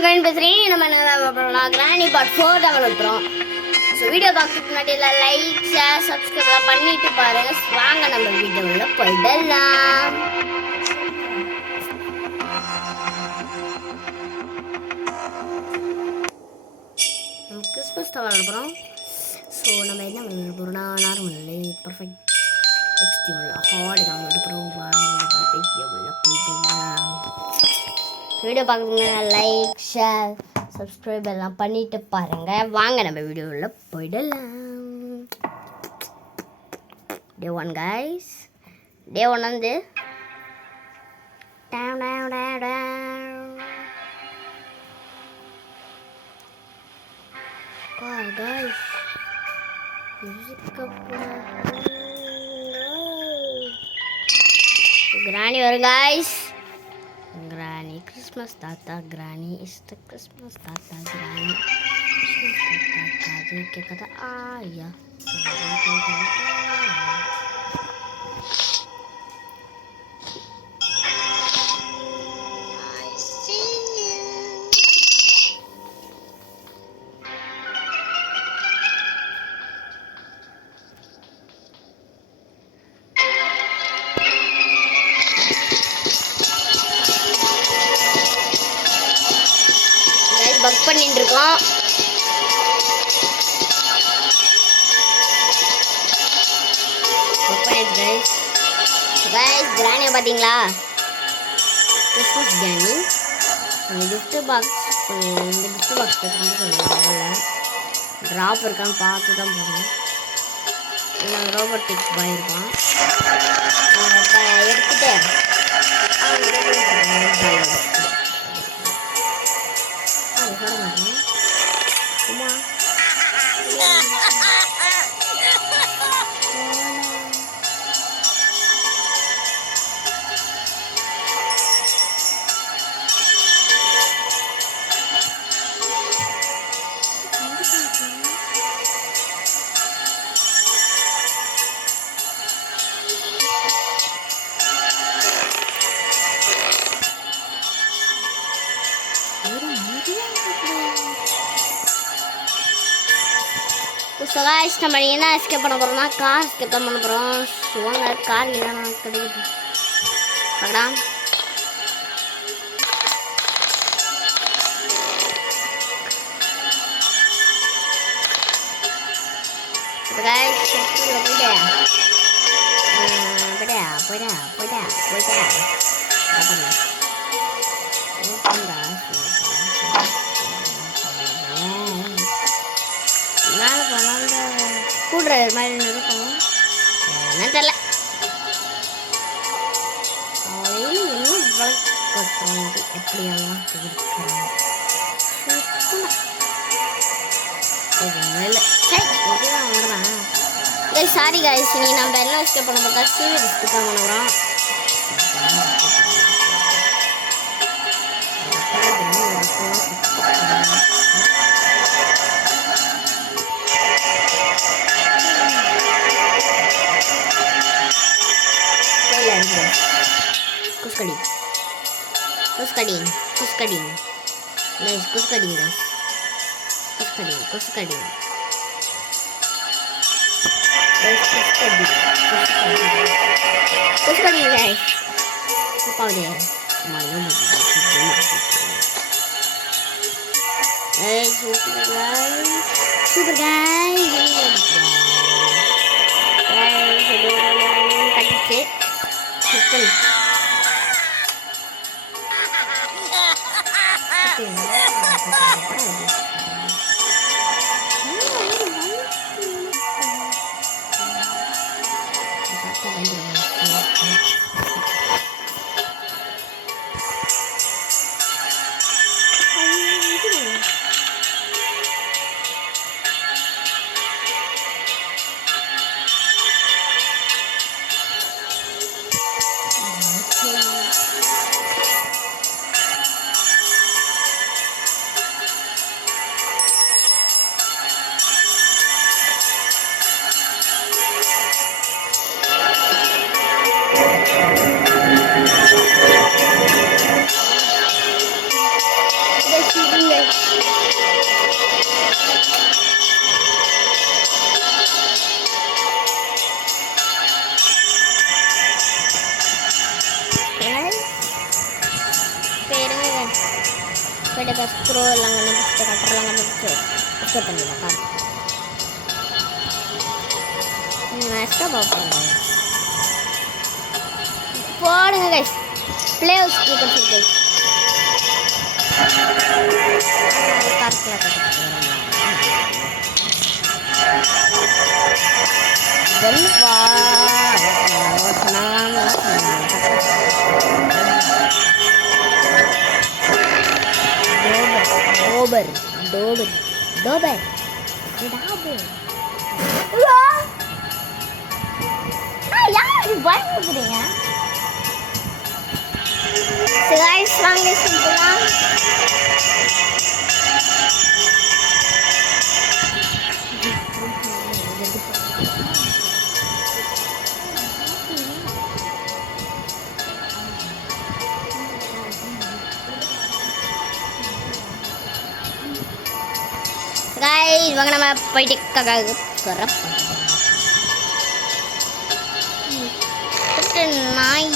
நான் கவின் பேசுகிறேன். நம்ம என்ன கிராணி பார்ட் 4 தான் வளர்க்குறோம். ஸோ வீடியோ பார்க்கறதுக்கு முன்னாடி எல்லாம் லைக் ஷேர் சப்ஸ்கிரைப்லாம் பண்ணிட்டு பாருங்க. வாங்க நம்ம வீடியோவில் போயிடலாம். நம்ம கிறிஸ்மஸ் தான் வளர்க்குறோம். ஸோ நம்ம என்ன பண்ண போகிறோம்னா நார்மல் பர்ஃபெக்ட் எக்ஸ்டிவல் ஹார்டு தான் வளர்க்குறோம். வாங்க வீடியோவில் போயிடலாம். வீடியோ பார்க்குறதுக்கு லைக் ஷேர் சப்ஸ்கிரைப் எல்லாம் பண்ணிட்டு பாருங்க. வாங்க நம்ம வீடியோவில் போயிடலாம். டே 1 கைஸ். டே 1 வந்து கைஸ் கிராணி வரும் guys. Granny Christmas Tata Granny is the Christmas Tata Granny Christmas Tata क्या कहता आया பக் பண்ணிட்டு இருக்கோம். கிராணியை பார்த்தீங்களா? கிறிஸ்மஸ் கிராணி. அந்த கிஃப்ட் பாக்ஸ் இந்த கிஃப்ட் பாக்ஸ் வந்து சொல்லுவாங்க. ட்ராப் இருக்கான்னு பார்த்து தான் போகணும். இல்லை ரோபோட்டிக் பாய் இருப்பான். இப்போ எடுத்துட்டு ஸோ गाइस நம்ம என்ன எஸ்கேப் பண்ண போகிறோம்னா கார் எஸ்கேப் தான் பண்ண போகிறோம். ஸோ வாங்க கார் இல்லைன்னா கிடைக்குது பார்க்கலாம். गाइस போய்டா மேலே போனால் கூடுற மாதிரி இருக்கும். என்ன தெரியல. காலையில் இன்னும் வளர்க்கட்டும் எப்படியெல்லாம் தெரிவிக்கிறாங்க. சாரி காய்ஸ், நீ நம்ம எல்லாம் எஸ்கேப் பண்ண பார்த்தா சீரியஸ்க்கு தான் பண்ணுறோம். Kuskading guys, kuskading guys. Apa deh? Mana mau super guys. Pada pas scroll langgan itu cutter langgan itu பண்ணிடலாம் பாருங்க. நெக்ஸ்ட் பாப்போம் போடுங்க गाइस ப்ளே ஸ்பீக்கர் சொல்லுங்க பார்க்கலாம் வெல்வா Dober. Yaar, banyak gede ya. So guys, வாங்க சிம்பிளா guys, வாங்க நம்ம போயிட்டு கரப் நாய்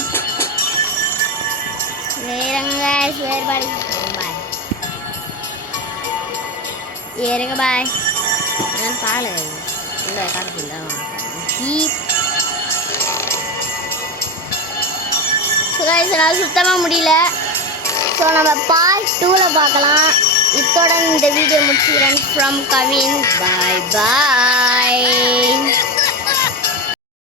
வேறங்க guys வேற பாடி பாய் ஏறுங்க பாய் நான் பால் இல்ல காட்டு இல்ல கீப் ஸோ guys நான் சுத்தமாக முடியல ஸோ நம்ம பார்ட் 2ல பார்க்கலாம் இத்தோட இந்த வீடியோ முடிச்சுக்கிறேன் ஃப்ரம் கவின் பாய் பாய்